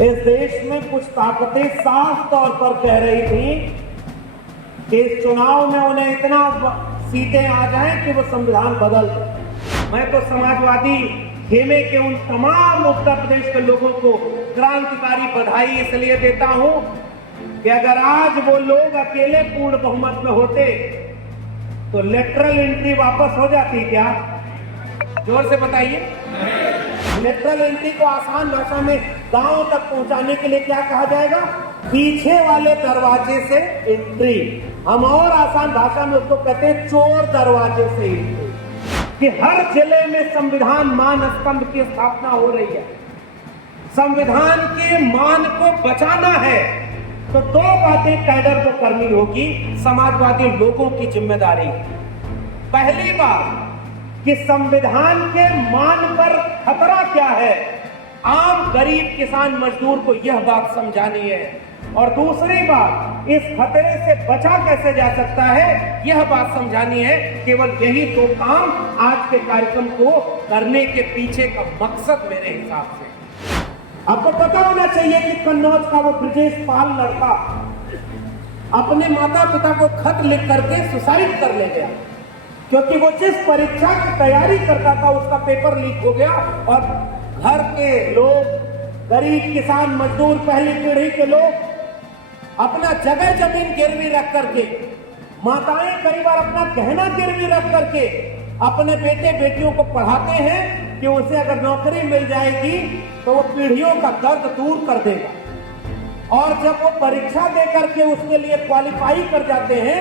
इस देश में कुछ ताकतें साफ तौर पर कह रही थी कि इस चुनाव में उन्हें इतना सीटें आ जाएं कि वो संविधान बदल दें। मैं तो समाजवादी खेमे के उन तमाम उत्तर प्रदेश के लोगों को क्रांतिकारी बधाई इसलिए देता हूं कि अगर आज वो लोग अकेले पूर्ण बहुमत में होते तो लेटरल एंट्री वापस हो जाती क्या? जोर से बताइए। लेटरल एंट्री को आसान भाषा में गांव तक पहुंचाने के लिए क्या कहा जाएगा? पीछे वाले दरवाजे से एंट्री। हम और आसान भाषा में उसको कहते हैं चोर दरवाजे से एंट्री। कि हर जिले में संविधान मान स्तंभ की स्थापना हो रही है। संविधान के मान को बचाना है तो दो बातें कैडर को करनी होगी, समाजवादी लोगों की जिम्मेदारी। पहली बात कि संविधान के मान पर खतरा क्या है, आम गरीब किसान मजदूर को यह बात समझानी है। और दूसरी बात, इस खतरे से बचा कैसे जा सकता है, यह बात समझानी है। केवल यही दो काम आज के कार्यक्रम को करने के पीछे का मकसद मेरे हिसाब से। आपको पता होना चाहिए कि कन्नौज का वो ब्रजेश पाल लड़का अपने माता पिता को खत लिख करके सुसाइड कर ले गया, क्योंकि वो जिस परीक्षा की तैयारी करता था उसका पेपर लीक हो गया और घर के लोग, गरीब किसान मजदूर, पहली पीढ़ी के लोग अपना जगह जमीन गिरवी रख करके, माताएं कई बार अपना गहना गिरवी रख करके अपने बेटे बेटियों को पढ़ाते हैं कि उसे अगर नौकरी मिल जाएगी तो वो पीढ़ियों का दर्द दूर कर देगा। और जब वो परीक्षा दे करके उसके लिए क्वालिफाई कर जाते हैं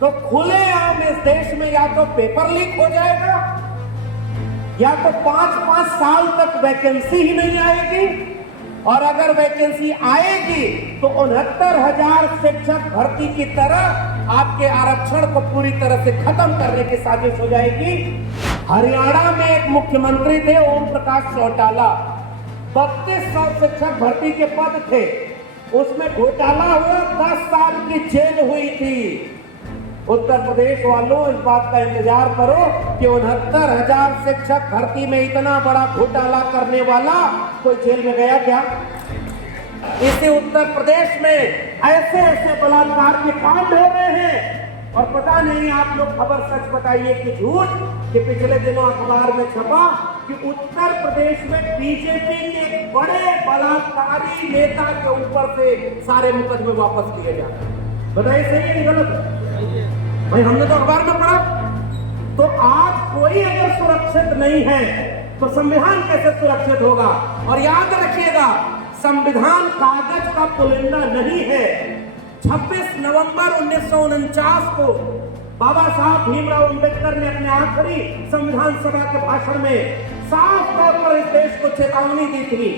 तो खुलेआम इस देश में या तो पेपर लीक हो जाएगा या तो 5-5 साल तक वैकेंसी ही नहीं आएगी। और अगर वैकेंसी आएगी तो 69,000 शिक्षक भर्ती की तरह आपके आरक्षण को पूरी तरह से खत्म करने की साजिश हो जाएगी। हरियाणा में एक मुख्यमंत्री थे ओम प्रकाश चौटाला, 3200 शिक्षक भर्ती के पद थे, उसमें घोटाला हुआ, 10 साल की जेल हुई थी। उत्तर प्रदेश वालों, इस बात का इंतजार करो कि 69,000 शिक्षक भर्ती में इतना बड़ा घोटाला करने वाला कोई जेल में गया क्या? इसी उत्तर प्रदेश में ऐसे ऐसे बलात्कार के कांड हो रहे हैं और पता नहीं आप लोग खबर सच बताइए कि झूठ, कि पिछले दिनों अखबार में छपा कि उत्तर प्रदेश में बीजेपी के एक बड़े बलात्कारी नेता के ऊपर से सारे मुकदमे वापस लिए जा रहे हैं। बताइए सही है गलत? भाई हमने तो अखबार में पढ़ा। तो आज कोई अगर सुरक्षित नहीं है तो संविधान कैसे सुरक्षित होगा? और याद रखिएगा, संविधान कागज का पुलिंदा नहीं है। 26 नवंबर 1949 को बाबा साहब भीमराव अंबेडकर ने अपने आखिरी संविधान सभा के भाषण में साफ तौर पर इस देश को चेतावनी दी थी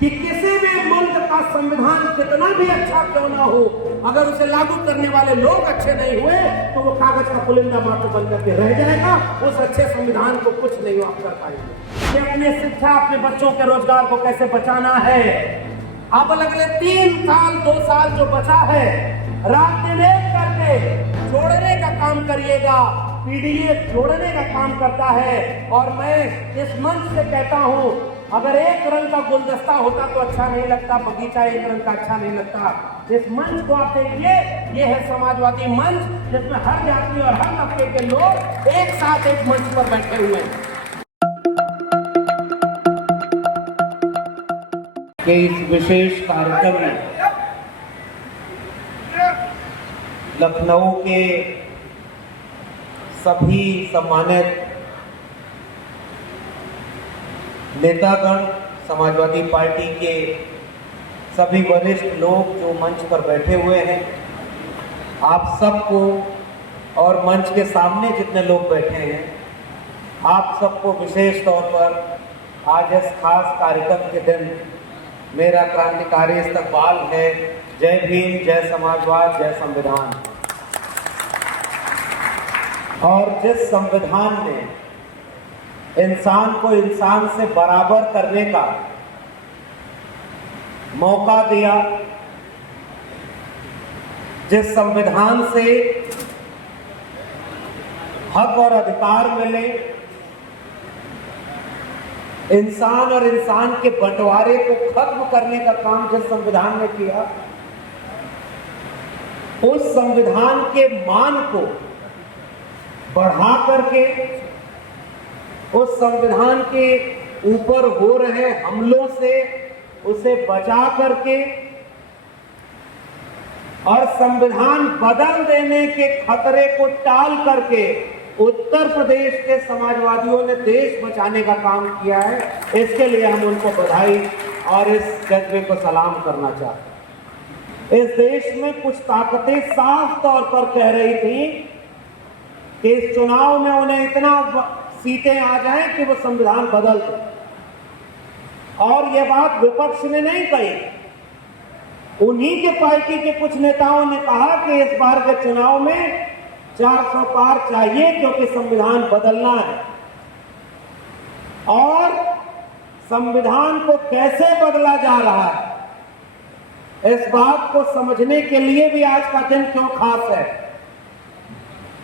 कि किसी भी मुल्क का संविधान कितना भी अच्छा क्यों ना हो, अगर उसे लागू करने वाले लोग अच्छे नहीं हुए तो वो कागज का पुलिंदा मात्र बन करके रह जाएगा। उस अच्छे संविधान को कुछ नहीं आप कर पाएंगे। कि अपनी शिक्षा, अपने बच्चों के रोजगार को कैसे बचाना है। अब अगले 3 साल 2 साल जो बचा है, रात दिन एक करके जोड़ने का काम करिएगा। पीडीएफ जोड़ने का काम करता है। और मैं इस मंच से कहता हूं, अगर एक रंग का गुलदस्ता होता तो अच्छा नहीं लगता, बगीचा एक रंग का अच्छा नहीं लगता। इस मंच को आप देखिए, ये है समाजवादी मंच, जिसमें हर जाति और हर तबके के लोग एक साथ एक मंच पर बैठे हुए हैं। कि इस विशेष कार्यक्रम में लखनऊ के सभी सम्मानित नेतागण, समाजवादी पार्टी के सभी वरिष्ठ लोग जो मंच पर बैठे हुए हैं, आप सबको और मंच के सामने जितने लोग बैठे हैं, आप सबको विशेष तौर पर आज इस खास कार्यक्रम के दिन मेरा क्रांतिकारी इस्तकबाल है। जय भीम, जय समाजवाद, जय संविधान। और जिस संविधान ने इंसान को इंसान से बराबर करने का मौका दिया, जिस संविधान से हक और अधिकार मिले, इंसान और इंसान के बंटवारे को खत्म करने का काम जिस संविधान ने किया, उस संविधान के मान को बढ़ा करके, उस संविधान के ऊपर हो रहे हमलों से उसे बचा करके और संविधान बदल देने के खतरे को टाल करके उत्तर प्रदेश के समाजवादियों ने देश बचाने का काम किया है। इसके लिए हम उनको बधाई और इस जज्बे को सलाम करना चाहते हैं। इस देश में कुछ ताकतें साफ तौर पर कह रही थी कि इस चुनाव में उन्हें इतना सीटें आ जाएं कि वो संविधान बदल दें, और यह बात विपक्ष ने नहीं कही। उन्हीं के पार्टी के कुछ नेताओं ने कहा कि इस बार के चुनाव में 400 पार चाहिए क्योंकि संविधान बदलना है। और संविधान को कैसे बदला जा रहा है, इस बात को समझने के लिए भी आज का दिन क्यों खास है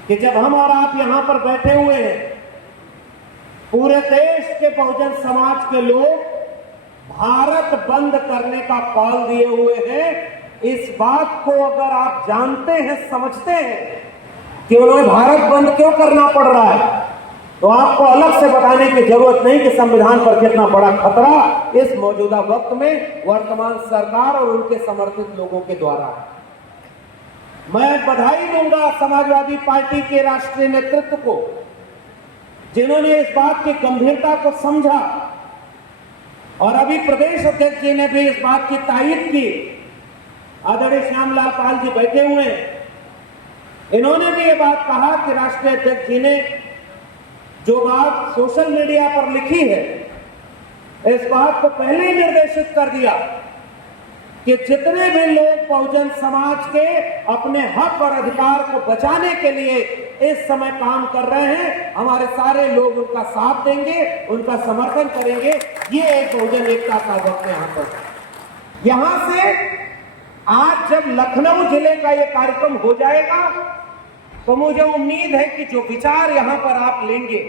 कि जब हम और आप यहां पर बैठे हुए हैं, पूरे देश के बहुजन समाज के लोग भारत बंद करने का कॉल दिए हुए हैं। इस बात को अगर आप जानते हैं, समझते हैं कि उन्हें भारत बंद क्यों करना पड़ रहा है, तो आपको अलग से बताने की जरूरत नहीं कि संविधान पर कितना बड़ा खतरा इस मौजूदा वक्त में वर्तमान सरकार और उनके समर्थित लोगों के द्वारा है। मैं बधाई दूंगा समाजवादी पार्टी के राष्ट्रीय नेतृत्व को, जिन्होंने इस बात की गंभीरता को समझा, और अभी प्रदेश अध्यक्ष जी ने भी इस बात की तायीद की। आदरणीय श्यामलाल पाल जी बैठे हुए हैं, इन्होंने भी ये बात कहा कि राष्ट्रीय अध्यक्ष जी ने जो बात सोशल मीडिया पर लिखी है, इस बात को पहले ही निर्देशित कर दिया कि जितने भी लोग बहुजन समाज के अपने हक और अधिकार को बचाने के लिए इस समय काम कर रहे हैं, हमारे सारे लोग उनका साथ देंगे, उनका समर्थन करेंगे। ये एक बहुजन एकता का वक्त है। यहां से आज जब लखनऊ जिले का ये कार्यक्रम हो जाएगा, तो मुझे उम्मीद है कि जो विचार यहां पर आप लेंगे,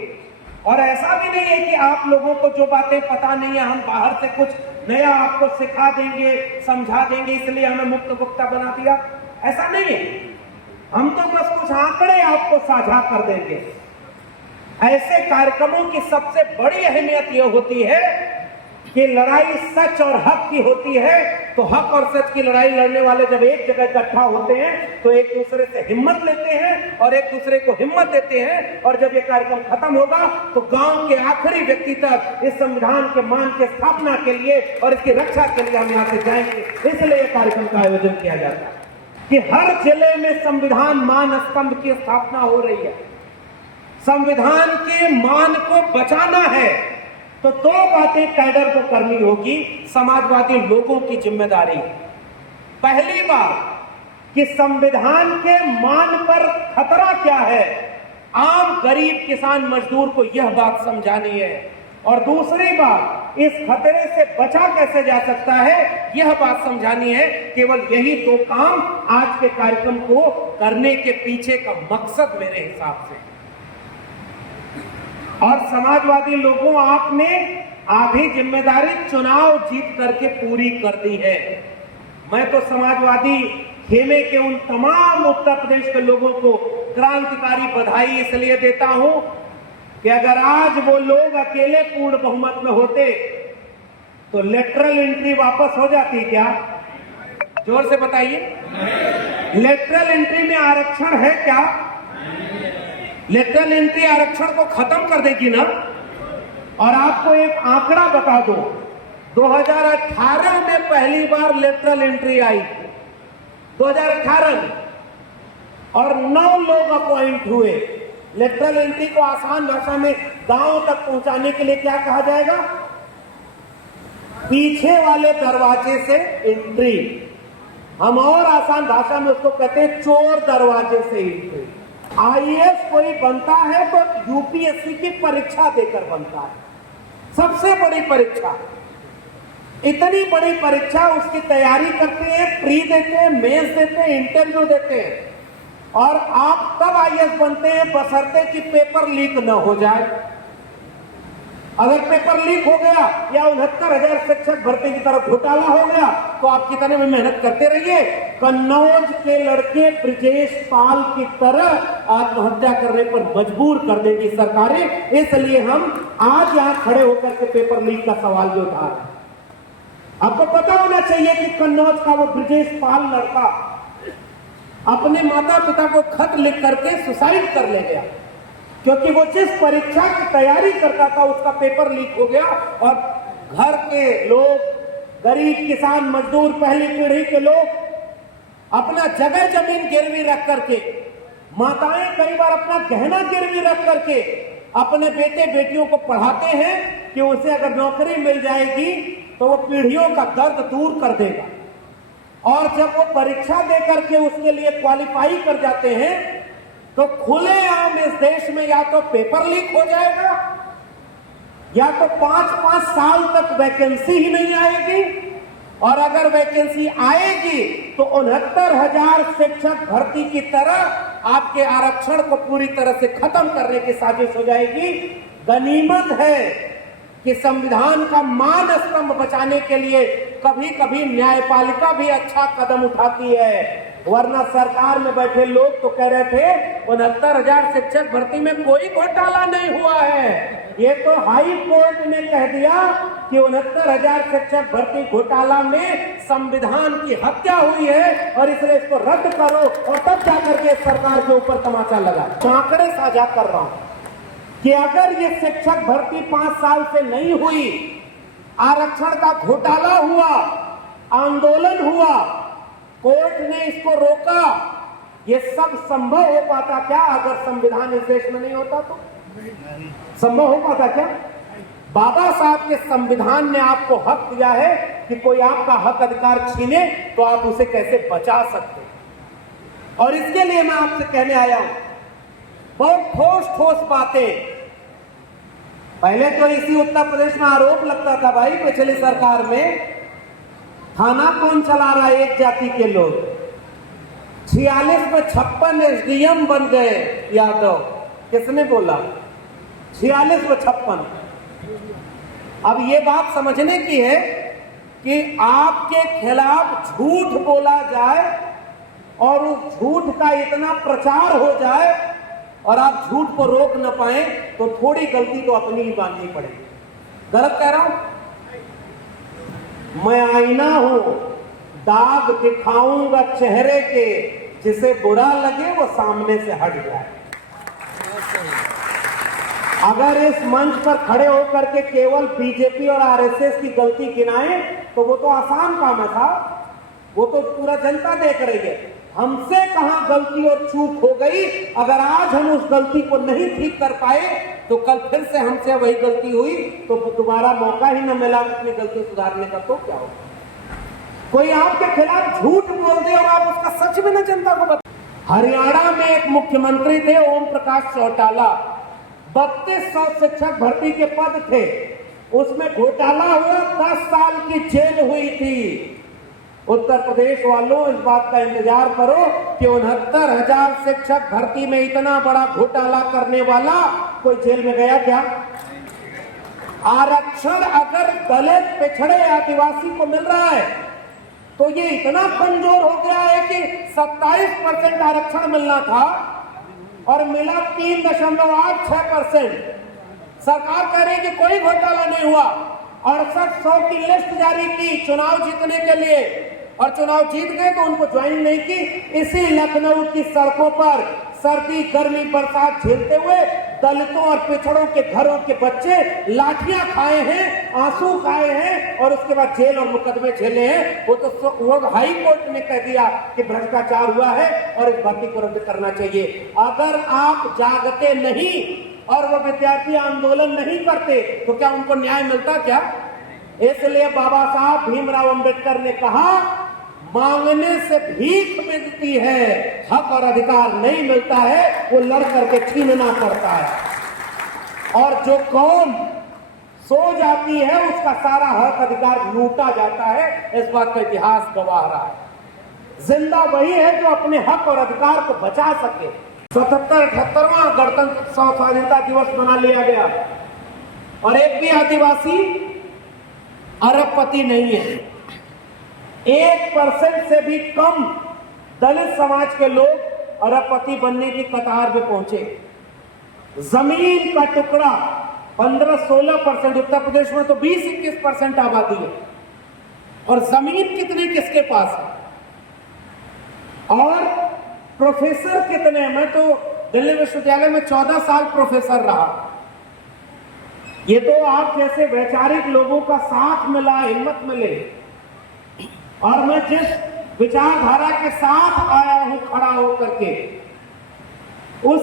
और ऐसा भी नहीं है कि आप लोगों को जो बातें पता नहीं है हम बाहर से कुछ नया आपको सिखा देंगे, समझा देंगे, इसलिए हमें मुक्त वक्ता बना दिया, ऐसा नहीं है। हम तो बस कुछ आंकड़े आपको साझा कर देंगे। ऐसे कार्यक्रमों की सबसे बड़ी अहमियत यह होती है कि लड़ाई सच और हक की होती है। तो हक और सच की लड़ाई लड़ने वाले जब एक जगह इकट्ठा होते हैं तो एक दूसरे से हिम्मत लेते हैं और एक दूसरे को हिम्मत देते हैं, और जब ये कार्यक्रम खत्म होगा तो गांव के आखिरी व्यक्ति तक इस संविधान के मान की स्थापना के लिए और इसकी रक्षा के लिए हम यहाँ से जाएंगे। इसलिए यह कार्यक्रम का आयोजन किया जाता है कि हर जिले में संविधान मान स्तंभ की स्थापना हो रही है। संविधान के मान को बचाना है तो दो बातें कैडर को करनी होगी, समाजवादी लोगों की जिम्मेदारी। पहली बात कि संविधान के मान पर खतरा क्या है, आम गरीब किसान मजदूर को यह बात समझानी है, और दूसरी बात इस खतरे से बचा कैसे जा सकता है यह बात समझानी है। केवल यही दो काम आज के कार्यक्रम को करने के पीछे का मकसद मेरे हिसाब से। और समाजवादी लोगों, आपने आधी जिम्मेदारी चुनाव जीत करके पूरी कर दी है। मैं तो समाजवादी खेमे के उन तमाम उत्तर प्रदेश के लोगों को क्रांतिकारी बधाई इसलिए देता हूं कि अगर आज वो लोग अकेले पूर्ण बहुमत में होते तो लेटरल एंट्री वापस हो जाती क्या? जोर से बताइए। लेटरल एंट्री में आरक्षण है क्या? लेटरल एंट्री आरक्षण को खत्म कर देगी ना। और आपको एक आंकड़ा बता दो, 2018 में पहली बार लेटरल एंट्री आई, 2018 में, और 9 लोग अपॉइंट हुए। लेटरल एंट्री को आसान भाषा में गांव तक पहुंचाने के लिए क्या कहा जाएगा? पीछे वाले दरवाजे से एंट्री। हम और आसान भाषा में उसको कहते हैं चोर दरवाजे से एंट्री। आईएएस कोई बनता है तो यूपीएससी की परीक्षा देकर बनता है, सबसे बड़ी परीक्षा। इतनी बड़ी परीक्षा, उसकी तैयारी करते हैं, प्री देते हैं, मेंस देते हैं, इंटरव्यू देते हैं, और आप तब आईएएस बनते हैं बशर्ते कि पेपर लीक न हो जाए। अगर पेपर लीक हो गया या 69,000 शिक्षक भर्ती की तरफ घोटाला हो गया तो आप कितने में मेहनत करते रहिए। कन्नौज के लड़के ब्रजेश पाल की तरह आत्महत्या करने पर मजबूर कर देगी सरकारें। इसलिए हम आज यहां खड़े होकर के पेपर लीक का सवाल भी उठा रहे हैं। आपको पता होना चाहिए कि कन्नौज का वो ब्रजेश पाल लड़का अपने माता पिता को खत लिख करके सुसाइड कर ले गया, क्योंकि वो जिस परीक्षा की तैयारी करता था उसका पेपर लीक हो गया और घर के लोग, गरीब किसान मजदूर, पहली पीढ़ी के लोग अपना जगह जमीन गिरवी रख करके, माताएं कई बार अपना गहना गिरवी रख करके अपने बेटे बेटियों को पढ़ाते हैं कि उसे अगर नौकरी मिल जाएगी तो वो पीढ़ियों का दर्द दूर कर देगा। और जब वो परीक्षा दे करके उसके लिए क्वालिफाई कर जाते हैं तो खुलेआम इस देश में या तो पेपर लीक हो जाएगा या तो 5-5 साल तक वैकेंसी ही नहीं आएगी, और अगर वैकेंसी आएगी तो 69,000 शिक्षक भर्ती की तरह आपके आरक्षण को पूरी तरह से खत्म करने की साजिश हो जाएगी। गनीमत है कि संविधान का मान स्तंभ बचाने के लिए कभी कभी न्यायपालिका भी अच्छा कदम उठाती है, वरना सरकार में बैठे लोग तो कह रहे थे 69,000 शिक्षक भर्ती में कोई घोटाला नहीं हुआ है। ये तो हाई कोर्ट ने कह दिया कि 69,000 शिक्षक भर्ती घोटाला में संविधान की हत्या हुई है और इसलिए इसको रद्द करो, और तब जाकर के सरकार के ऊपर तमाचा लगा। आंकड़े साझा कर रहा हूं कि अगर ये शिक्षक भर्ती 5 साल से नहीं हुई, आरक्षण का घोटाला हुआ, आंदोलन हुआ, कोर्ट ने इसको रोका, ये सब संभव हो पाता क्या अगर संविधान इस देश में नहीं होता? तो संभव हो पाता क्या? बाबा साहब के संविधान ने आपको हक दिया है कि कोई आपका हक अधिकार छीने तो आप उसे कैसे बचा सकते, और इसके लिए मैं आपसे कहने आया हूं बहुत ठोस ठोस बातें। पहले तो इसी उत्तर प्रदेश में आरोप लगता था भाई पिछली सरकार में थाना कौन चला रहा है, एक जाति के लोग। 46 में 56 एसडीएम बन गए यादव, किसने बोला? 46 में 56। अब ये बात समझने की है कि आपके खिलाफ झूठ बोला जाए और उस झूठ का इतना प्रचार हो जाए और आप झूठ को रोक न पाए तो थोड़ी गलती तो अपनी ही माननी पड़ेगी। गलत कह रहा हूं? मैं आईना हूं, दाग दिखाऊंगा चेहरे के, जिसे बुरा लगे वो सामने से हट जाए। अगर इस मंच पर खड़े होकर के केवल बीजेपी और आरएसएस की गलती गिनाएं तो वो तो आसान काम है साहब, वो तो पूरा जनता देख रही है। हमसे कहां गलती और चूक हो गई, अगर आज हम उस गलती को नहीं ठीक कर पाए तो कल फिर से हमसे वही गलती हुई तो दोबारा मौका ही न मिला अपनी गलती सुधारने का, तो क्या होगा? कोई आपके खिलाफ झूठ बोल दे और आप उसका सच में न जनता को बता। हरियाणा में एक मुख्यमंत्री थे ओम प्रकाश चौटाला, 3200 शिक्षक भर्ती के पद थे, उसमें घोटाला हुआ, 10 साल की जेल हुई थी। उत्तर प्रदेश वालों इस बात का इंतजार करो कि 69,000 शिक्षक भर्ती में इतना बड़ा घोटाला करने वाला कोई जेल में गया क्या? आरक्षण अगर दलित, पिछड़े, आदिवासी को मिल रहा है तो ये इतना कमजोर हो गया है कि 27% आरक्षण मिलना था और मिला 3.86%। सरकार कह रही है कि कोई घोटाला नहीं हुआ। 6800 की लिस्ट जारी की चुनाव जीतने के लिए, और चुनाव जीत गए तो उनको ज्वाइन नहीं की। इसी लखनऊ की सड़कों पर सर्दी, गर्मी, बरसात झेलते हुए दलितों और पिछड़ों के घरों के बच्चे लाठियां खाए हैं, आंसू खाए हैं और उसके बाद जेल और मुकदमे झेले हैं। वो हाई कोर्ट ने कह दिया कि भ्रष्टाचार हुआ है और इस भर्ती को रद्द करना चाहिए। अगर आप जागते नहीं और वो विद्यार्थी आंदोलन नहीं करते तो क्या उनको न्याय मिलता क्या? इसलिए बाबा साहब भीमराव अंबेडकर ने कहा, मांगने से भीख मिलती है, हक और अधिकार नहीं मिलता है, वो लड़ करके छीनना पड़ता है। और जो कौम सो जाती है उसका सारा हक अधिकार लूटा जाता है, इस बात का इतिहास गवाह रहा है। जिंदा वही है जो अपने हक और अधिकार को बचा सके। 77-78वां गणतंत्र स्वाधीनता दिवस मना लिया गया। और एक भी आदिवासी अरबपति नहीं है। 1% से भी कम दलित समाज के लोग अरबपति बनने की कतार में पहुंचे। जमीन का टुकड़ा 15-16%, उत्तर प्रदेश में तो 20-21% आबादी है, और जमीन कितनी किसके पास है, और प्रोफेसर कितने। मैं तो दिल्ली विश्वविद्यालय में 14 साल प्रोफेसर रहा। ये तो आप जैसे वैचारिक लोगों का साथ मिला, हिम्मत मिले, और मैं जिस विचारधारा के साथ आया हूं खड़ा होकर के, उस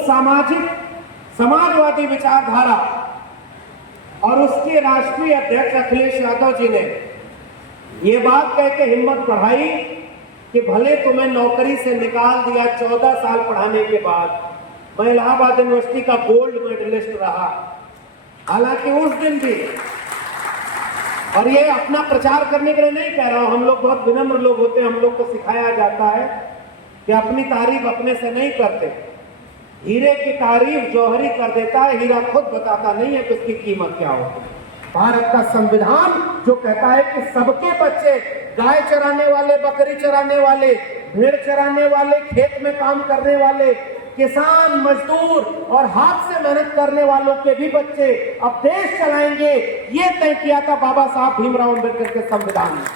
समाजवादी विचारधारा और उसके राष्ट्रीय अध्यक्ष अखिलेश यादव जी ने ये बात कह के हिम्मत बढ़ाई कि भले तुम्हें नौकरी से निकाल दिया 14 साल पढ़ाने के बाद, मैं इलाहाबाद यूनिवर्सिटी का गोल्ड मेडलिस्ट रहा, हालांकि उस दिन भी, और ये अपना प्रचार करने के लिए नहीं कह रहा हूं, हम लोग बहुत विनम्र लोग होते हैं, हम लोग को सिखाया जाता है कि अपनी तारीफ अपने से नहीं करते। हीरे की तारीफ जौहरी कर देता है, हीरा खुद बताता नहीं है कि उसकी कीमत क्या होती है। भारत का संविधान जो कहता है कि सबके बच्चे, गाय चराने वाले, बकरी चराने वाले, भेड़ चराने वाले, खेत में काम करने वाले, किसान, मजदूर और हाथ से मेहनत करने वालों के भी बच्चे अब देश चलाएंगे, ये तय किया था बाबा साहब भीमराव अम्बेडकर के संविधान में।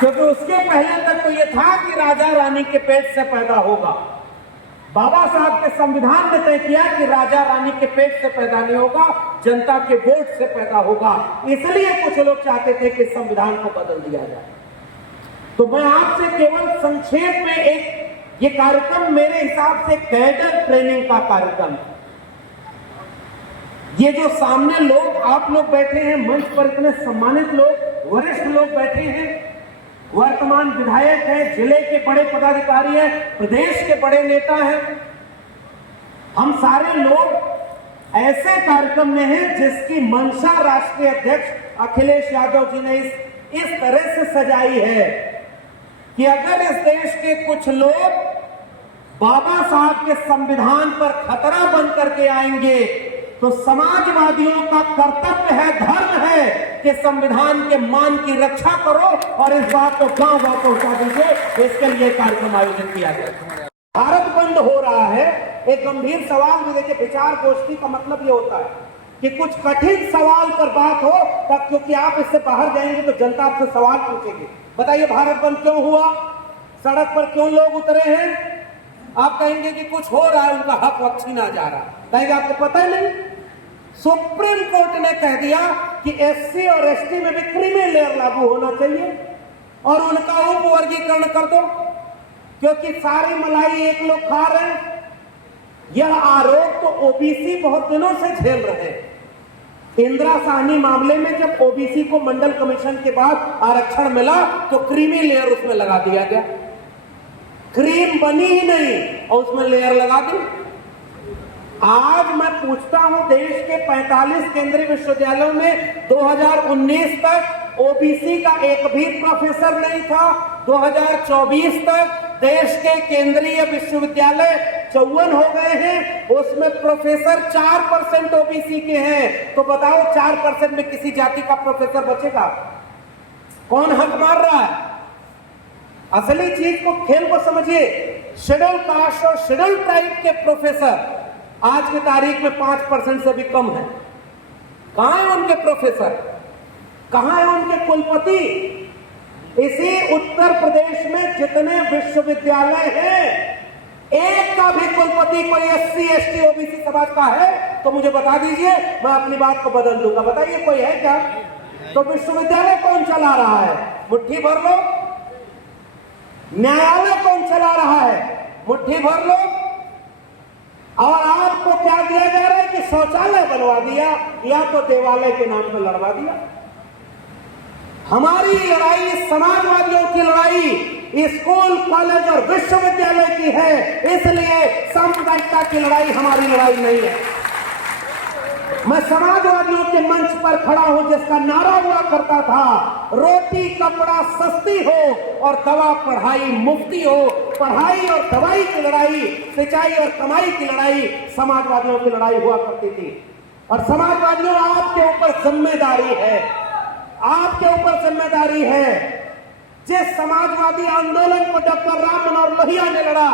क्योंकि उसके पहले तक तो ये था कि राजा रानी के पेट से पैदा होगा। बाबा साहब के संविधान ने तय किया कि राजा रानी के पेट से पैदा नहीं होगा, जनता के वोट से पैदा होगा। इसलिए कुछ लोग चाहते थे कि संविधान को बदल दिया जाए। तो मैं आपसे केवल संक्षेप में ये कार्यक्रम मेरे हिसाब से कैडर ट्रेनिंग का कार्यक्रम है। ये जो सामने लोग, आप लोग बैठे हैं मंच पर, इतने सम्मानित लोग, वरिष्ठ लोग बैठे हैं, वर्तमान विधायक हैं, जिले के बड़े पदाधिकारी हैं, प्रदेश के बड़े नेता हैं, हम सारे लोग ऐसे कार्यक्रम में हैं जिसकी मंशा राष्ट्रीय अध्यक्ष अखिलेश यादव जी ने इस तरह से सजाई है कि अगर इस देश के कुछ लोग बाबा साहब के संविधान पर खतरा बन करके आएंगे तो समाजवादियों का कर्तव्य है, धर्म है कि संविधान के मान की रक्षा करो और इस बात को गांव-गांव पहुंचा दीजिए। इसके लिए कार्यक्रम आयोजित किया गया। भारत बंद हो रहा है, एक गंभीर सवाल भी देखिए। विचार गोष्ठी का मतलब ये होता है कि कुछ कठिन सवाल पर बात हो, तब क्योंकि आप इससे बाहर जाएंगे तो जनता आपसे सवाल पूछेगी। बताइए भारत बंद क्यों हुआ, सड़क पर क्यों लोग उतरे हैं? आप कहेंगे कि कुछ हो रहा है, उनका हक वक्त छीना जा रहा है। कहेंगे आपको पता ही नहीं, सुप्रीम कोर्ट ने कह दिया कि एससी और एसटी में भी क्रीमी लेयर लागू होना चाहिए और उनका उप वर्गीकरण कर दो, क्योंकि सारी मलाई एक लोग खा रहे हैं। यह आरोप तो ओबीसी बहुत दिनों से झेल रहे हैं। इंदिरा साहनी मामले में जब ओबीसी को मंडल कमीशन के बाद आरक्षण मिला तो क्रीमी लेयर उसमें लगा दिया गया, क्रीम बनी ही नहीं और उसमें लेयर लगा दी। आज मैं पूछता हूं, देश के 45 केंद्रीय विश्वविद्यालयों में 2019 तक ओबीसी का एक भी प्रोफेसर नहीं था। 2024 तक देश के केंद्रीय विश्वविद्यालय 54 हो गए हैं, उसमें प्रोफेसर 4% ओबीसी के हैं। तो बताओ 4% में किसी जाति का प्रोफेसर बचेगा? कौन हक मार रहा है? असली चीज को, खेल को समझिए। शेड्यूल कास्ट और शेड्यूल ट्राइब के प्रोफेसर आज की तारीख में 5% से भी कम है। कहां है उनके प्रोफेसर, कहां है उनके कुलपति? इसी उत्तर प्रदेश में जितने विश्वविद्यालय हैं, एक का भी कुलपति कोई एससी एसटी ओबीसी समाज का है तो मुझे बता दीजिए, मैं अपनी बात को बदल दूंगा। बताइए कोई है क्या? तो विश्वविद्यालय कौन चला रहा है? मुट्ठी भर लो। न्यायालय कौन चला रहा है? मुट्ठी भर लो। और आपको क्या दिया जा रहा है कि शौचालय बनवा दिया या तो देवालय के नाम पर लड़वा दिया। हमारी लड़ाई समाजवादियों की लड़ाई स्कूल, कॉलेज और विश्वविद्यालय की है, इसलिए सांप्रदायिकता की लड़ाई हमारी लड़ाई नहीं है। मैं समाजवादियों के मंच पर खड़ा हूं जिसका नारा हुआ करता था, रोटी कपड़ा सस्ती हो और दवा पढ़ाई मुफ्ती हो। पढ़ाई और दवाई की लड़ाई, सिंचाई और कमाई की लड़ाई समाजवादियों की लड़ाई हुआ करती थी। और समाजवादियों, आपके ऊपर जिम्मेदारी है, आपके ऊपर जिम्मेदारी है। जिस समाजवादी आंदोलन को डॉक्टर राम मनोहर लोहिया ने लड़ा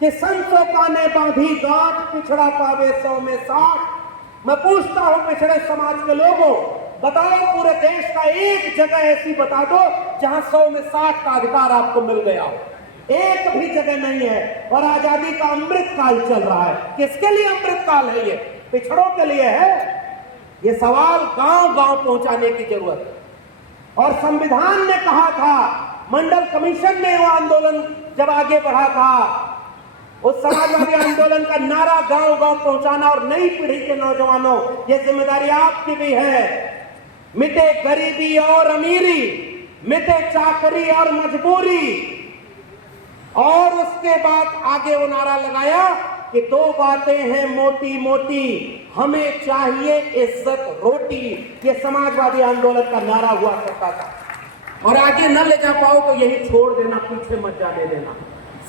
कि संतों का ने बांधी गांठ, पिछड़ा पावे 100 में 60। मैं पूछता हूं पिछड़े समाज के लोगों, बताओ पूरे देश का एक जगह ऐसी बता दो जहां 100 में 60 का अधिकार आपको मिल गया हो। एक भी जगह नहीं है। और आजादी का अमृत काल चल रहा है। किसके लिए अमृत काल है? ये पिछड़ों के लिए है। ये सवाल गांव गांव पहुंचाने की जरूरत है। और संविधान ने कहा था, मंडल कमीशन ने वो आंदोलन जब आगे बढ़ा था, उस समाजवादी आंदोलन का नारा गांव गांव पहुंचाना। और नई पीढ़ी के नौजवानों, ये जिम्मेदारी आपकी भी है। मिटे गरीबी और अमीरी, मिटे चाकरी और मजबूरी। और उसके बाद आगे वो नारा लगाया कि 2 बातें हैं मोटी मोटी, हमें चाहिए इज्जत रोटी। ये समाजवादी आंदोलन का नारा हुआ करता था। और आगे न ले जा पाओ तो यही छोड़ देना, पीछे मत जाने देना।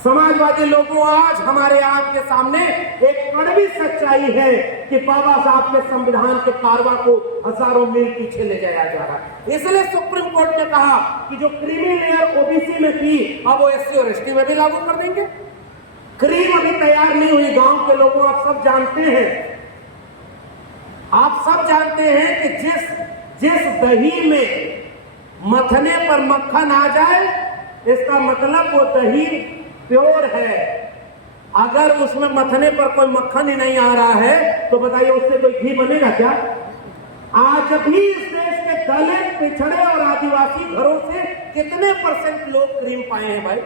समाजवादी लोगों, आज हमारे आपके सामने एक कड़वी सच्चाई है कि बाबा साहब के संविधान के कारवा को हजारों मील पीछे ले जाया जा रहा है। इसलिए सुप्रीम कोर्ट ने कहा कि जो क्रीमी लेयर ओबीसी में थी, अब वो एससी और एसटी में भी लागू कर देंगे। क्रीम अभी तैयार नहीं हुई। गांव के लोगों, आप सब जानते हैं, आप सब जानते हैं कि जिस दही में मथने पर मक्खन आ जाए, इसका मतलब वो दही प्योर है। अगर उसमें मथने पर कोई मक्खन ही नहीं आ रहा है तो बताइए उससे कोई घी बनेगा क्या? आज भी इस देश के दलित, पिछड़े और आदिवासी घरों से कितने % लोग क्रीम पाए हैं भाई?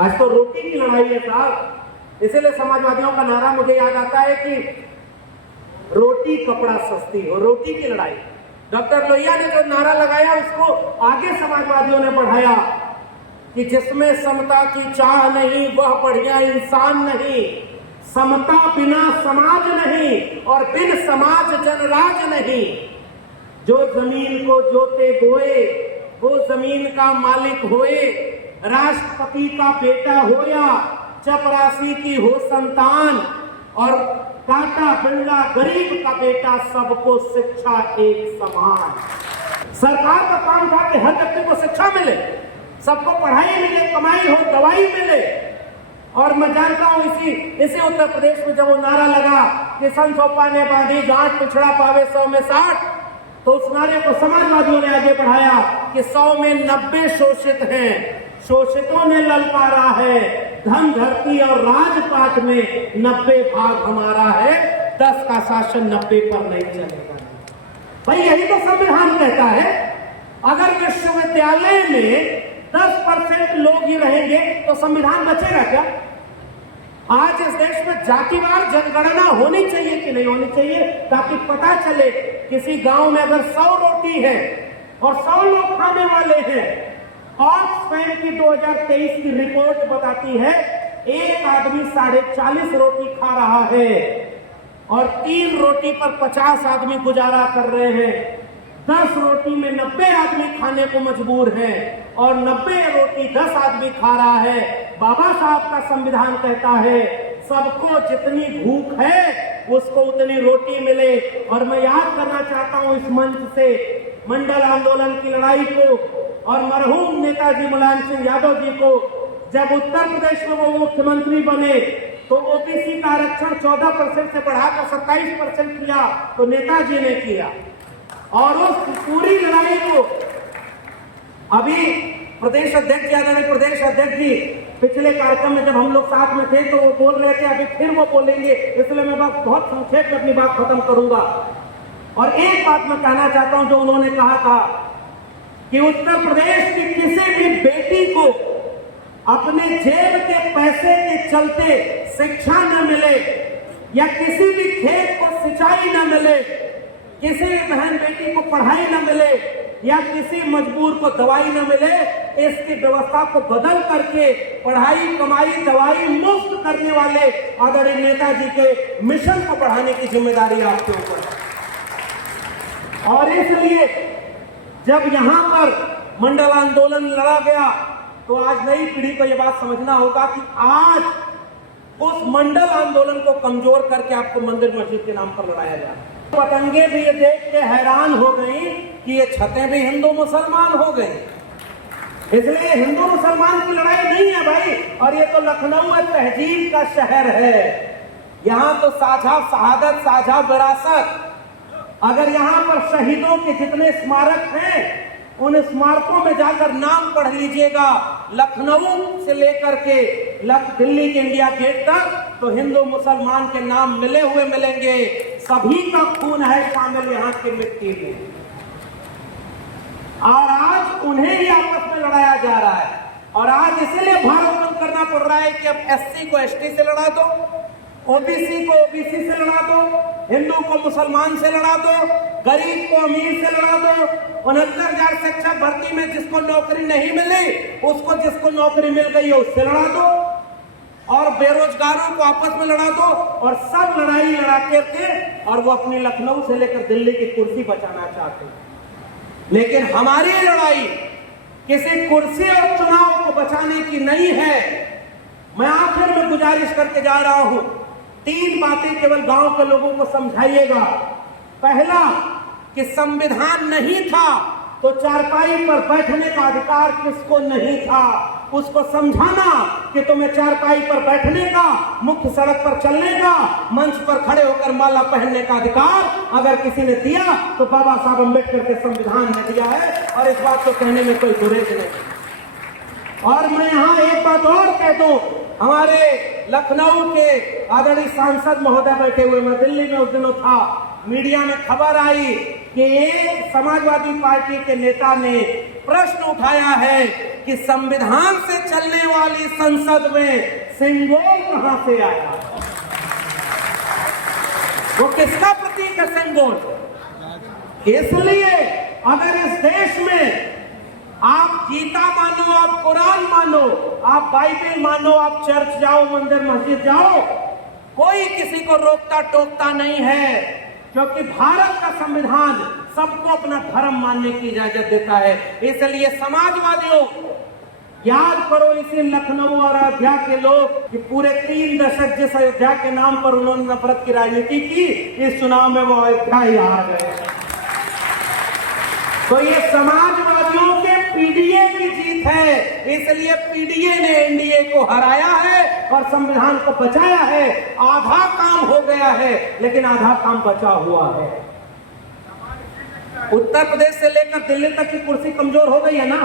आज तो रोटी की लड़ाई है साहब। इसलिए समाजवादियों का नारा मुझे याद आता है कि रोटी कपड़ा सस्ती हो, रोटी की लड़ाई। डॉक्टर लोहिया ने जो नारा लगाया उसको आगे समाजवादियों ने बढ़ाया कि जिसमें समता की चाह नहीं वह बढ़िया इंसान नहीं, समता बिना समाज नहीं और बिन समाज जनराज नहीं। जो जमीन को जोते बोए वो जमीन का मालिक होए, राष्ट्रपति का बेटा हो या चपरासी की हो संतान, और टाटा बिरला गरीब का बेटा, सबको शिक्षा एक समान। सरकार का काम था कि हर व्यक्ति को शिक्षा मिले, सबको पढ़ाई मिले, कमाई हो, दवाई मिले। और मैं जानता हूं इसी उत्तर प्रदेश में जब वो नारा लगा कि संसोपा ने बांधी गांठ, पिछड़ा पावे 100 में 60, तो उस नारे को समाजवादियों ने आगे बढ़ाया कि 100 में 90 शोषित हैं। शोषितों ने ललकारा है, धन धरती और राजपाट में 90 भाग हमारा है, 10 का शासन 90 पर नहीं चलेगा। भाई यही तो संविधान कहता है। अगर विश्वविद्यालय में 10% लोग ही रहेंगे तो संविधान बचेगा क्या? आज इस देश में जातिवार जनगणना होनी चाहिए कि नहीं होनी चाहिए, ताकि पता चले किसी गांव में अगर 100 रोटी है और 100 लोग खाने वाले हैं। ऑक्सफैम की 2023 की रिपोर्ट बताती है एक आदमी 40.5 रोटी खा रहा है और 3 रोटी पर 50 आदमी गुजारा कर रहे हैं। 10 रोटी में 90 आदमी खाने को मजबूर है और 90 रोटी 10 आदमी खा रहा है। बाबा साहब का संविधान कहता है सबको जितनी भूख है उसको उतनी रोटी मिले। और मैं याद करना चाहता हूं इस मंच से मंडल आंदोलन की लड़ाई को और मरहूम नेताजी मुलायम सिंह यादव जी को, जब उत्तर प्रदेश में वो मुख्यमंत्री बने तो ओबीसी का आरक्षण 14% से बढ़ाकर 27% किया तो नेताजी ने किया। और उस पूरी लड़ाई को अभी प्रदेश अध्यक्ष यादव, प्रदेश अध्यक्ष जी पिछले कार्यक्रम में जब हम लोग साथ में थे तो वो बोल रहे थे, अभी फिर वो बोलेंगे, इसलिए मैं बहुत संक्षेप में अपनी बात खत्म करूंगा। और एक बात मैं कहना चाहता हूं जो उन्होंने कहा था कि उत्तर प्रदेश की किसी भी बेटी को अपने जेब के पैसे के चलते शिक्षा न मिले या किसी भी खेत को सिंचाई न मिले, किसी भी बहन बेटी को पढ़ाई न मिले या किसी मजबूर को दवाई न मिले, इसकी व्यवस्था को बदल करके पढ़ाई, कमाई, दवाई मुफ्त करने वाले आदरणीय नेताजी के मिशन को बढ़ाने की जिम्मेदारी आपके ऊपर है। और इसलिए जब यहां पर मंडल आंदोलन लड़ा गया तो आज नई पीढ़ी को यह बात समझना होगा कि आज उस मंडल आंदोलन को कमजोर करके आपको मंदिर मस्जिद के नाम पर लड़ाया जा रहा है। पतंगे भी ये देख के हैरान हो गई कि ये छतें भी हिंदू मुसलमान हो गई। इसलिए हिंदू मुसलमान की लड़ाई नहीं है भाई। और ये तो लखनऊ है, तहजीब का शहर है। यहाँ तो साझा शहादत, साझा विरासत। अगर यहाँ पर शहीदों के जितने स्मारक हैं, उन स्मारकों में जाकर नाम पढ़ लीजिएगा, लखनऊ से लेकर के दिल्ली के इंडिया गेट तक, तो हिंदू मुसलमान के नाम मिले हुए मिलेंगे। सभी का खून है शामिल यहाँ की मिट्टी में। और आज उन्हें ही आपस में लड़ाया जा रहा है। और आज इसीलिए भारत बंद करना पड़ रहा है कि अब एससी को एसटी से लड़ा दो, ओबीसी को ओबीसी से लड़ा दो, हिंदू को मुसलमान से लड़ा दो, गरीब को अमीर से लड़ा दो। 69,000 शिक्षक भर्ती में जिसको नौकरी नहीं मिली, उसको जिसको नौकरी मिल गई है उससे लड़ा दो। और बेरोजगारों को आपस में लड़ा दो। और सब लड़ाई लड़ा करके और वो अपनी लखनऊ से लेकर दिल्ली की कुर्सी बचाना चाहते हैं। लेकिन हमारी लड़ाई किसी कुर्सी और चुनाव को बचाने की नहीं है। मैं आखिर में गुजारिश करके जा रहा हूं, 3 बातें केवल गांव के लोगों को समझाइएगा। पहला, कि संविधान नहीं था तो चारपाई पर बैठने का अधिकार किसको नहीं था, उसको समझाना कि तुम्हें चारपाई पर बैठने का, मुख्य सड़क पर चलने का, मंच पर खड़े होकर माला पहनने का अधिकार अगर किसी ने दिया तो बाबा साहब अम्बेडकर के संविधान ने दिया है। और इस बात को कहने में कोई गुरेज नहीं। और मैं यहाँ एक बात और कह दूं, हमारे लखनऊ के आदरणीय सांसद महोदय बैठे हुए, मैं दिल्ली में उस दिनों था, मीडिया में खबर आई कि एक समाजवादी पार्टी के नेता ने प्रश्न उठाया है कि संविधान से चलने वाली संसद में सिंगोल कहां से आया। वो किसका प्रतीक है सिंगोल? इसलिए अगर इस देश में आप गीता मानो, आप कुरान मानो, आप बाइबल मानो, आप चर्च जाओ, मंदिर मस्जिद जाओ, कोई किसी को रोकता टोकता नहीं है। क्योंकि भारत का संविधान सबको अपना धर्म मानने की इजाजत देता है। इसलिए समाजवादियों, याद करो इसी लखनऊ और अयोध्या के लोग कि पूरे 3 दशक जिस अयोध्या के नाम पर उन्होंने नफरत की राजनीति की, इस चुनाव में वो अयोध्या ही आ गए। तो ये समाजवादियों के पीडीए की जीत है। इसलिए पीडीए ने एनडीए को हराया है और संविधान को बचाया है। आधा काम हो गया है, लेकिन आधा काम बचा हुआ है। उत्तर प्रदेश से लेकर दिल्ली तक की कुर्सी कमजोर हो गई है ना,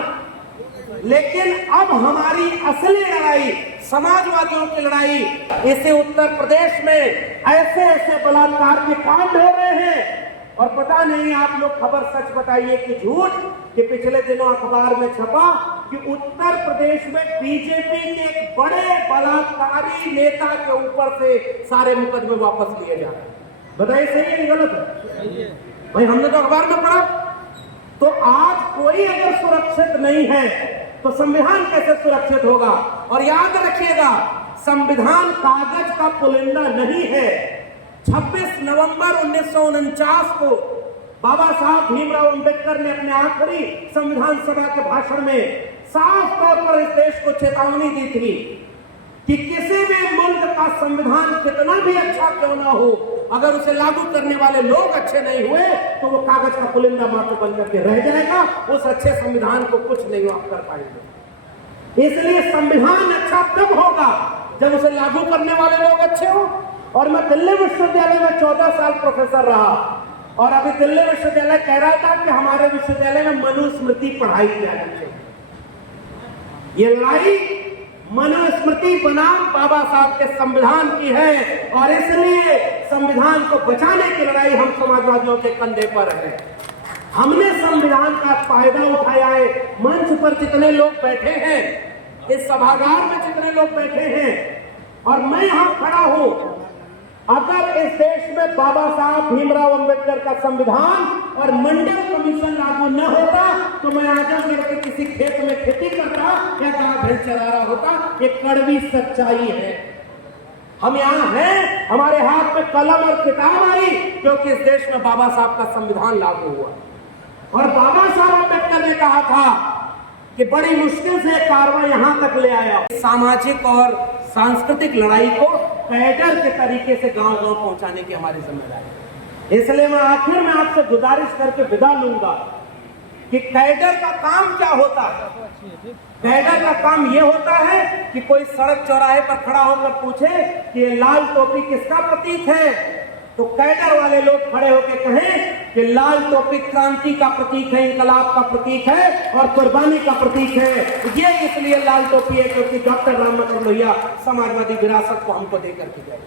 लेकिन अब हमारी असली लड़ाई, समाजवादियों की लड़ाई, इसे उत्तर प्रदेश में ऐसे ऐसे बलात्कार के काम हो रहे हैं। और पता नहीं आप लोग खबर सच बताइए कि झूठ, कि पिछले दिनों अखबार में छपा कि उत्तर प्रदेश में बीजेपी के एक बड़े बलात्कारी नेता के ऊपर से सारे मुकदमे वापस लिए जा रहे हैं। बताइए सही है गलत है? भाई हमने तो अखबार में पढ़ा। तो आज कोई अगर सुरक्षित नहीं है तो संविधान कैसे सुरक्षित होगा? और याद रखिएगा, संविधान कागज का पुलिंदा नहीं है। 26 नवंबर 1949 को बाबा साहब भीमराव अंबेडकर ने अपने आखिरी संविधान सभा के भाषण में साफ तौर पर इस देश को चेतावनी दी थी कि किसी भी मुल्क का संविधान कितना भी अच्छा क्यों ना हो, अगर उसे लागू करने वाले लोग अच्छे नहीं हुए तो वो कागज का पुलिंदा मात्र बन करके रह जाएगा। उस अच्छे संविधान को कुछ नहीं आप कर पाएंगे। इसलिए संविधान अच्छा तब होगा जब उसे लागू करने वाले लोग अच्छे हो। और मैं दिल्ली विश्वविद्यालय में 14 साल प्रोफेसर रहा, और अभी दिल्ली विश्वविद्यालय कह रहा था कि हमारे विश्वविद्यालय में मनुस्मृति पढ़ाई जानी चाहिए। ये लड़ाई मनुस्मृति बनाम बाबा साहब के संविधान की है। और इसलिए संविधान को बचाने की लड़ाई हम समाजवादियों के कंधे पर है। हमने संविधान का फायदा उठाया है। मंच पर जितने लोग बैठे हैं, इस सभागार में जितने लोग बैठे हैं, और मैं यहां खड़ा हूं, अगर इस देश में बाबा साहब भीमराव अंबेडकर का संविधान और मंडल कमीशन लागू न होता तो मैं आजमगढ़ के किसी खेत में खेती करता या गांव भैंस चला रहा होता। ये कड़वी सच्चाई है। हम यहाँ हैं, हमारे हाथ में कलम और किताब आई क्योंकि इस देश में बाबा साहब का संविधान लागू हुआ। और बाबा साहब अम्बेडकर ने कहा था कि बड़ी मुश्किल से कार्रवाई यहां तक ले आया। सामाजिक और सांस्कृतिक लड़ाई को कैडर के तरीके से गांव-गांव पहुंचाने की हमारी जिम्मेदारी है। इसलिए मैं आखिर में आपसे गुजारिश करके विदा लूंगा कि कैडर का काम क्या होता है। कैडर का काम यह होता है कि कोई सड़क चौराहे पर खड़ा होकर पूछे कि ये लाल टोपी किसका प्रतीक है, तो कैडर वाले लोग खड़े होकर कहें कि लाल टोपी क्रांति का प्रतीक है, इंकलाब का प्रतीक है और कुर्बानी का प्रतीक है। ये इसलिए लाल टोपी है क्योंकि डॉक्टर राम मनोहर लोहिया समाजवादी विरासत को हमको देकर के गए।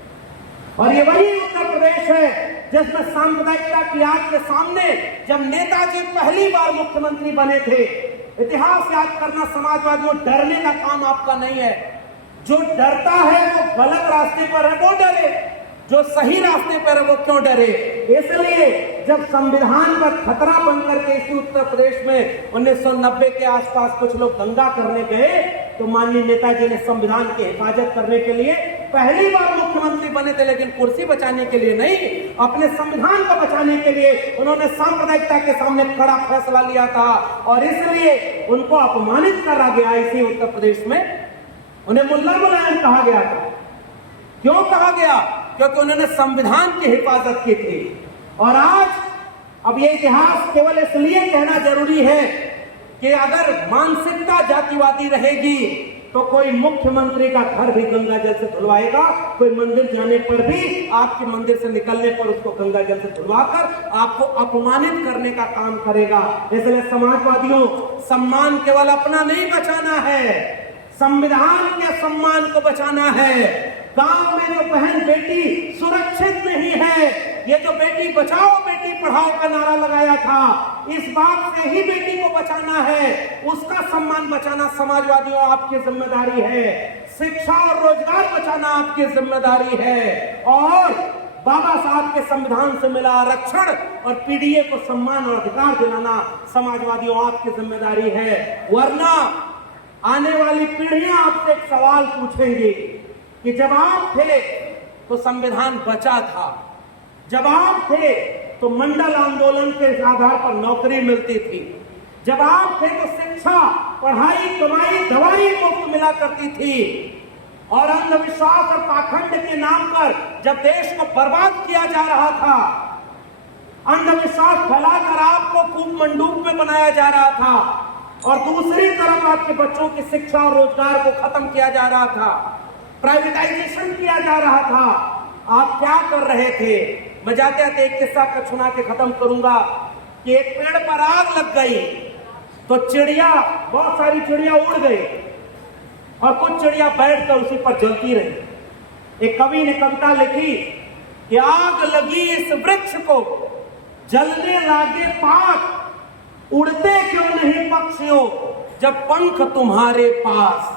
और ये वही उत्तर प्रदेश है जिसमें सांप्रदायिकता की आग के सामने जब नेताजी पहली बार मुख्यमंत्री बने थे, इतिहास याद करना समाजवादियों, डरने का काम आपका नहीं है। जो डरता है वो गलत रास्ते पर है, वो डरे। जो सही रास्ते पर है वो क्यों डरे। इसलिए जब संविधान पर खतरा बनकर के इसी उत्तर प्रदेश में 1990 के आसपास कुछ लोग दंगा करने गए, तो माननीय नेताजी ने संविधान की हिफाजत करने के लिए पहली बार मुख्यमंत्री बने थे, लेकिन कुर्सी बचाने के लिए नहीं, अपने संविधान को बचाने के लिए उन्होंने सांप्रदायिकता के सामने कड़ा फैसला लिया था। और इसलिए उनको अपमानित करा गया इसी उत्तर प्रदेश में। उन्हें मुल्ला मुलायम कहा गया था। क्यों कहा गया? क्योंकि उन्होंने संविधान की हिफाजत की थी। और आज अब ये इतिहास केवल इसलिए कहना जरूरी है कि अगर मानसिकता जातिवादी रहेगी तो कोई मुख्यमंत्री का घर भी गंगा जल से धुलवाएगा, कोई मंदिर जाने पर भी आपके मंदिर से निकलने पर उसको गंगा जल से धुलवाकर आपको अपमानित करने का काम करेगा। इसलिए समाजवादियों, सम्मान केवल अपना नहीं बचाना है, संविधान के सम्मान को बचाना है। गांव में जो बहन बेटी सुरक्षित नहीं है, ये जो बेटी बचाओ बेटी पढ़ाओ का नारा लगाया था, इस बात से ही बेटी को बचाना है, उसका सम्मान बचाना समाजवादियों आपकी जिम्मेदारी है। शिक्षा और रोजगार बचाना आपकी जिम्मेदारी है। और बाबा साहब के संविधान से मिला आरक्षण और पीडीए को सम्मान और अधिकार दिलाना समाजवादियों आपकी जिम्मेदारी है। वरना आने वाली पीढ़ियां आपसे एक सवाल पूछेंगी कि जब आप थे तो संविधान बचा था, जब आप थे तो मंडल आंदोलन के आधार पर नौकरी मिलती थी, जब आप थे तो शिक्षा, पढ़ाई, कमाई, दवाई मुफ्त मिला करती थी, और अंधविश्वास और पाखंड के नाम पर जब देश को बर्बाद किया जा रहा था, अंधविश्वास फैलाकर आपको कूप मंडूक में बनाया जा रहा था, और दूसरी तरफ आपके बच्चों की शिक्षा और रोजगार को खत्म किया जा रहा था, प्राइवेटाइजेशन किया जा रहा था, आप क्या कर रहे थे? मैं जाते जाते एक किस्सा का सुना के खत्म करूंगा कि एक पेड़ पर आग लग गई तो चिड़िया, बहुत सारी चिड़िया उड़ गई और कुछ चिड़िया बैठकर उसी पर जलती रही। एक कवि ने कविता लिखी कि आग लगी इस वृक्ष को, जलने लागे पात, उड़ते क्यों नहीं पक्षियों जब पंख तुम्हारे पास।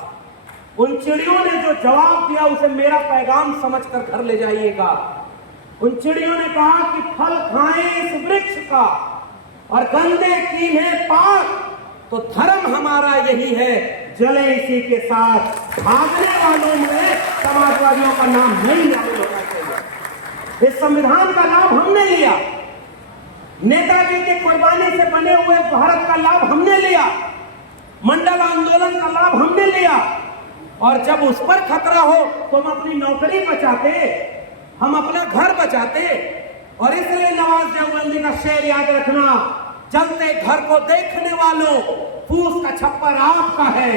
उन चिड़ियों ने जो जवाब दिया उसे मेरा पैगाम समझकर घर ले जाइएगा। उन चिड़ियों ने कहा कि फल खाएं इस वृक्ष का और गंदे कीन्हे पात, तो धर्म हमारा यही है, जले इसी के साथ। भागने वालों में समाजवादियों का नाम नहीं होना चाहिए। इस संविधान का लाभ हमने लिया, नेताजी की कुर्बानी से बने हुए भारत का लाभ हमने लिया, मंडल आंदोलन का लाभ हमने लिया, और जब उस पर खतरा हो तो हम अपनी नौकरी बचाते, हम अपना घर बचाते। और इसलिए नवाज देवबंदी का शेर याद रखना, जलते घर को देखने वालों फूस का छप्पर आपका है,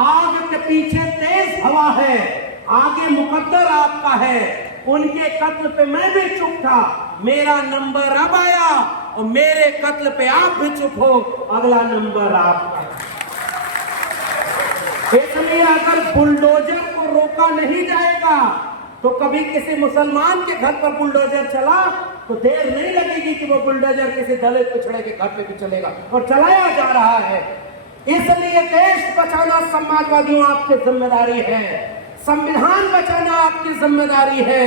आग के पीछे तेज हवा है, आगे मुकद्दर आपका है। उनके कत्ल पे मैं भी चुप था, मेरा नंबर अब आया और मेरे कत्ल पे आप भी चुप हो, अगला नंबर आपका। इसलिए अगर बुलडोजर को रोका नहीं जाएगा तो कभी किसी मुसलमान के घर पर बुलडोजर चला तो देर नहीं लगेगी कि वो बुलडोजर किसी दलित पिछड़े के घर पे भी चलेगा, और चलाया जा रहा है। इसलिए देश बचाना समाजवादियों आपकी जिम्मेदारी है, संविधान बचाना आपकी जिम्मेदारी है,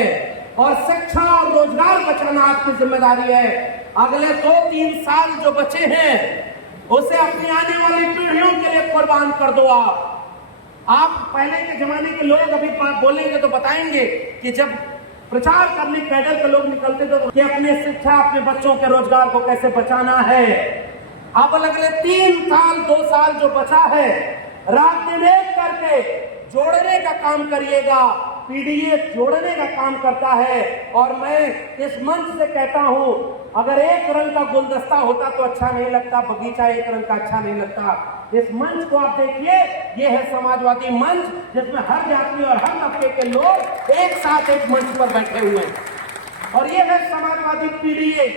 और शिक्षा और रोजगार बचाना आपकी जिम्मेदारी है। अगले 2-3 साल जो बचे हैं उसे अपनी आने वाली पीढ़ियों के लिए कुर्बान कर दो। आप पहले के जमाने के लोग अभी बोलेंगे तो बताएंगे कि जब प्रचार करने कैडर के लोग निकलते थे कि अपने शिक्षा, अपने बच्चों के रोजगार को कैसे बचाना है। अब अगले 3 साल 2 साल जो बचा है, रात दिन एक करके जोड़ने का काम करिएगा, पीडीए जोड़ने का काम करता है। और मैं इस मंच से कहता हूं, अगर एक रंग का गुलदस्ता होता तो अच्छा नहीं लगता, बगीचा एक रंग का अच्छा नहीं लगता। इस मंच को आप देखिए, ये है समाजवादी मंच, जिसमें हर जाति और हर तबके के लोग एक साथ एक मंच पर बैठे हुए हैं। और ये है समाजवादी पीडीए,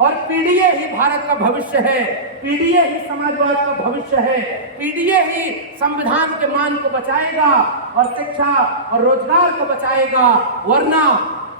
और पीडीए ही भारत का भविष्य है, पीडीए ही समाजवाद का भविष्य है, पीडीए ही संविधान के मान को बचाएगा और शिक्षा और रोजगार को बचाएगा। वरना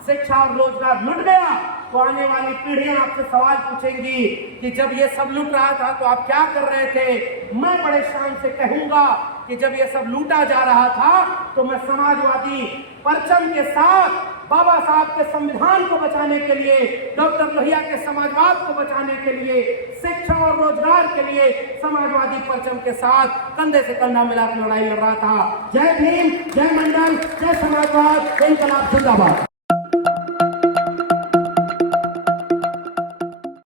शिक्षा और रोजगार लुट गया तो आने वाली पीढ़ियां आपसे सवाल पूछेंगी कि जब ये सब लूट रहा था तो आप क्या कर रहे थे। मैं बड़े शान से कहूंगा कि जब ये सब लूटा जा रहा था तो मैं समाजवादी परचम के साथ बाबा साहब के संविधान को बचाने के लिए, डॉक्टर लोहिया के समाजवाद को बचाने के लिए, शिक्षा और रोजगार के लिए समाजवादी परचम के साथ कंधे से कंधा मिलाकर लड़ाई लड़ रहा था। जय भीम, जय मंडल, जय समाजवाद, इंकलाब जिंदाबाद।